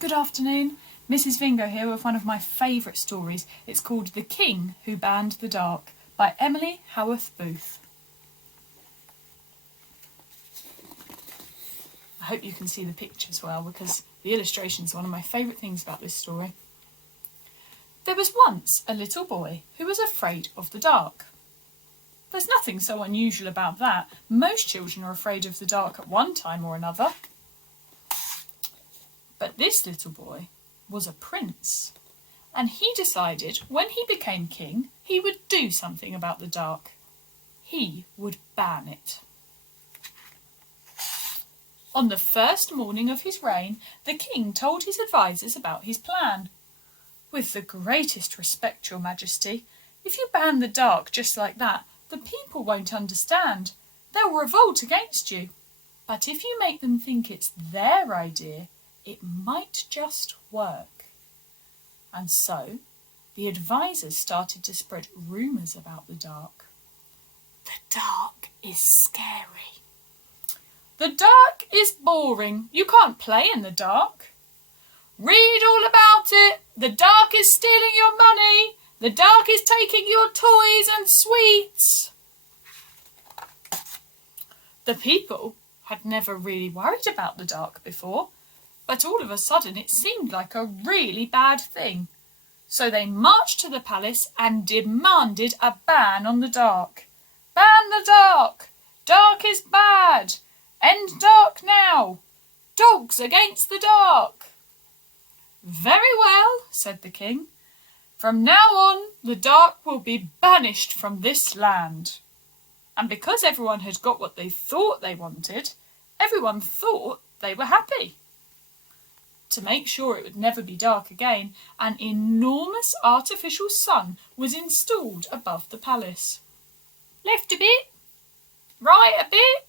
Good afternoon, Mrs. Vingoe here with one of my favourite stories. It's called The King Who Banned the Dark by Emily Howarth Booth. I hope you can see the pictures well because the illustrations are one of my favourite things about this story. There was once a little boy who was afraid of the dark. There's nothing so unusual about that. Most children are afraid of the dark at one time or another. But this little boy was a prince, and he decided when he became king he would do something about the dark. He would ban it. On the first morning of his reign, the king told his advisers about his plan. "With the greatest respect, your majesty, if you ban the dark just like that, the people won't understand. They'll revolt against you. But if you make them think it's their idea, it might just work." And so the advisers started to spread rumours about the dark. The dark is scary. The dark is boring. You can't play in the dark. Read all about it. The dark is stealing your money. The dark is taking your toys and sweets. The people had never really worried about the dark before, but all of a sudden it seemed like a really bad thing. So they marched to the palace and demanded a ban on the dark. Ban the dark! Dark is bad! End dark now! Dogs against the dark! Very well, said the king. From now on, the dark will be banished from this land. And because everyone had got what they thought they wanted, everyone thought they were happy. To make sure it would never be dark again, an enormous artificial sun was installed above the palace. Left a bit, right a bit.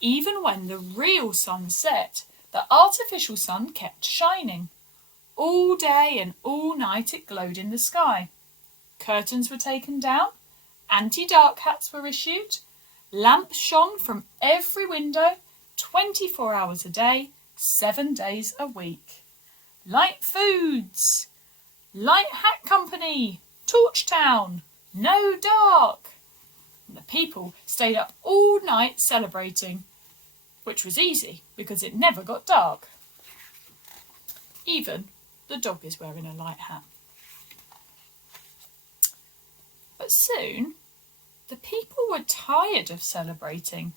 Even when the real sun set, the artificial sun kept shining. All day and all night it glowed in the sky. Curtains were taken down, anti-dark hats were issued, lamps shone from every window, 24 hours a day, 7 days a week. Light foods, light hat company, torch town, no dark. And the people stayed up all night celebrating, which was easy because it never got dark. Even the dog is wearing a light hat. But soon, the people were tired of celebrating.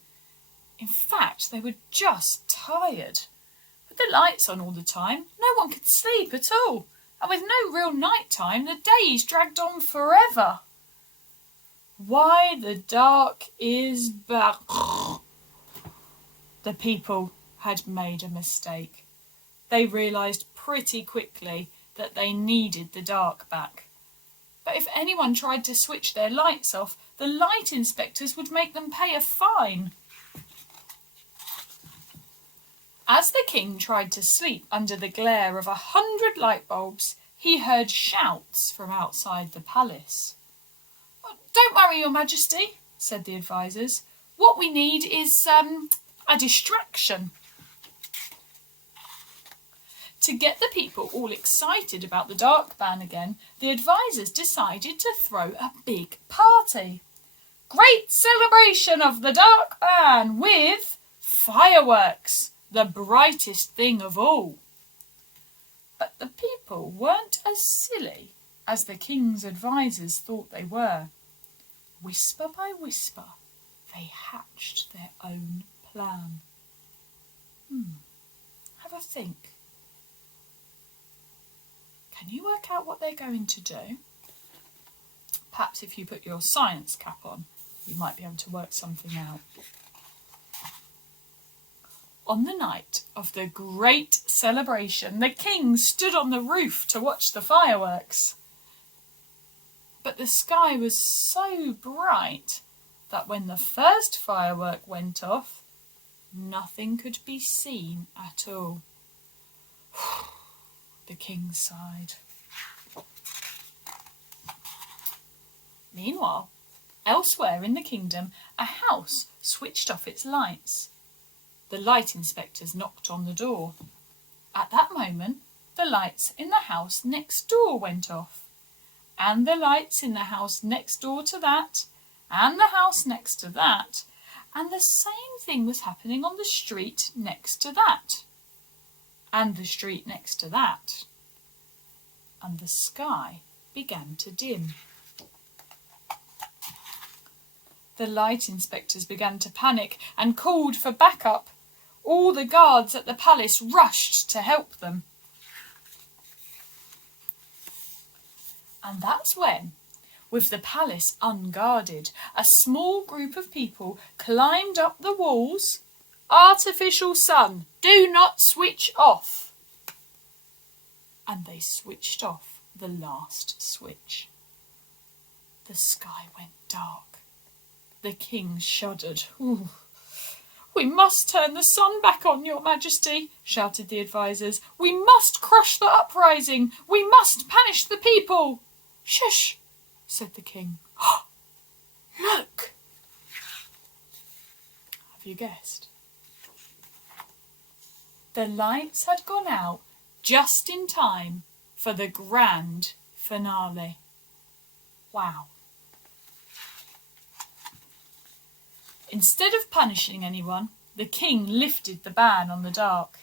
In fact, they were just tired. With the lights on all the time, no one could sleep at all. And with no real night time, the days dragged on forever. Why the dark is back. The people had made a mistake. They realised pretty quickly that they needed the dark back. But if anyone tried to switch their lights off, the light inspectors would make them pay a fine. As the king tried to sleep under the glare of 100 light bulbs, he heard shouts from outside the palace. "Don't worry, your majesty," said the advisers. "What we need is a distraction." To get the people all excited about the dark ban again, the advisers decided to throw a big party. Great celebration of the dark ban with fireworks, the brightest thing of all. But the people weren't as silly as the king's advisers thought they were. Whisper by whisper, they hatched their own plan. Have a think. Can you work out what they're going to do? Perhaps if you put your science cap on, you might be able to work something out. On the night of the great celebration, the king stood on the roof to watch the fireworks. But the sky was so bright that when the first firework went off, nothing could be seen at all. The king sighed. Meanwhile, elsewhere in the kingdom, a house switched off its lights. The light inspectors knocked on the door. At that moment, the lights in the house next door went off, and the lights in the house next door to that, and the house next to that, and the same thing was happening on the street next to that, and the street next to that, and the sky began to dim. The light inspectors began to panic and called for backup. All the guards at the palace rushed to help them. And that's when, with the palace unguarded, a small group of people climbed up the walls. "Artificial sun, do not switch off." And they switched off the last switch. The sky went dark. The king shuddered. "Ooh. "We must turn the sun back on, Your Majesty," shouted the advisers. "We must crush the uprising. We must punish the people." "Shush," said the king. "Look." Have you guessed? The lights had gone out just in time for the grand finale. Wow. Instead of punishing anyone, the king lifted the ban on the dark.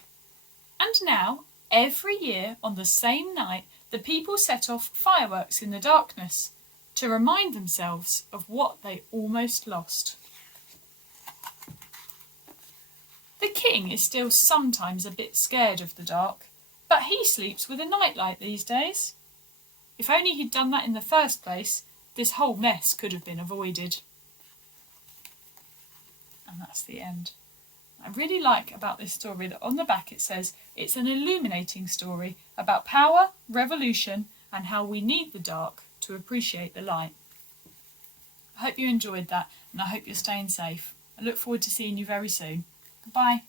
And now, every year on the same night, the people set off fireworks in the darkness to remind themselves of what they almost lost. The king is still sometimes a bit scared of the dark, but he sleeps with a nightlight these days. If only he'd done that in the first place, this whole mess could have been avoided. And that's the end. I really like about this story that on the back it says it's an illuminating story about power, revolution, and how we need the dark to appreciate the light. I hope you enjoyed that, and I hope you're staying safe. I look forward to seeing you very soon. Goodbye.